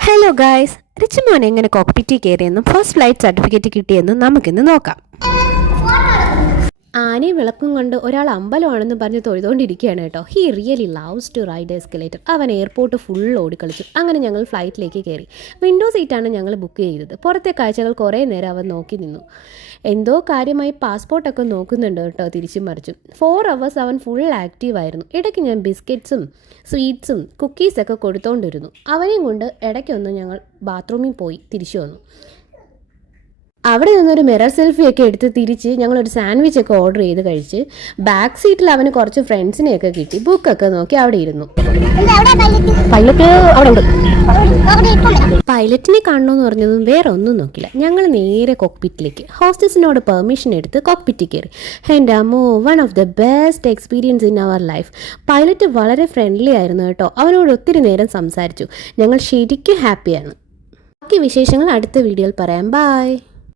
Hello guys Richumon എങ്ങനെ കോക്പിറ്റി കയറിയെന്നും ഫസ്റ്റ് ഫ്ലൈറ്റ് സർട്ടിഫിക്കറ്റ് കിട്ടിയെന്നും നമുക്കിന്ന് നോക്കാം. ആനയും വിളക്കും കൊണ്ട് ഒരാൾ അമ്പലമാണെന്ന് പറഞ്ഞ് തൊഴുതുകൊണ്ടിരിക്കുകയാണ് കേട്ടോ. He really loves to ride escalator അവൻ എയർപോർട്ട് ഫുൾ ഓടിക്കളിച്ചു. അങ്ങനെ ഞങ്ങൾ ഫ്ലൈറ്റിലേക്ക് കയറി. വിൻഡോ സീറ്റാണ് ഞങ്ങൾ ബുക്ക് ചെയ്തത്. പുറത്തെ കാഴ്ചകൾ കുറേ നേരം അവൻ നോക്കി നിന്നു. എന്തോ കാര്യമായി പാസ്പോർട്ടൊക്കെ നോക്കുന്നുണ്ട് കേട്ടോ തിരിച്ചു മറിച്ചു. ഫോർ അവേഴ്സ് അവൻ ഫുൾ ആക്റ്റീവ് ആയിരുന്നു. ഇടയ്ക്ക് ഞാൻ ബിസ്ക്കറ്റ്സും സ്വീറ്റ്സും കുക്കീസൊക്കെ കൊടുത്തോണ്ടിരുന്നു. അവനെയും കൊണ്ട് ഇടയ്ക്കൊന്ന് ഞങ്ങൾ ബാത്റൂമിൽ പോയി തിരിച്ചു വന്നു. അവിടെ നിന്നൊരു മിറർ സെൽഫി ഒക്കെ എടുത്ത് തിരിച്ച് ഞങ്ങളൊരു സാൻഡ്വിച്ച് ഒക്കെ ഓർഡർ ചെയ്ത് കഴിച്ച് ബാക്ക് സീറ്റിൽ അവന് കുറച്ച് ഫ്രണ്ട്സിനെയൊക്കെ കിട്ടി. ബുക്കൊക്കെ നോക്കി അവിടെ ഇരുന്നു. പൈലറ്റ്? അവിടെ ഉണ്ട് പൈലറ്റിനെ കാണണമെന്ന് പറഞ്ഞതും വേറെ ഒന്നും നോക്കില്ല. ഞങ്ങൾ നേരെ കോക്പിറ്റിലേക്ക് ഹോസ്റ്റസിനോട് പെർമിഷൻ എടുത്ത് കോക്പിറ്റിൽ കയറി. എന്റെ അമ്മോ one of the best experience in our life pilot വളരെ ഫ്രണ്ട്ലി ആയിരുന്നു കേട്ടോ. അവനോട് ഒത്തിരി നേരം സംസാരിച്ചു. ഞങ്ങൾ ശരിക്കും ഹാപ്പിയാണ് ബാക്കി വിശേഷങ്ങൾ അടുത്ത വീഡിയോയിൽ പറയാം. ബായ്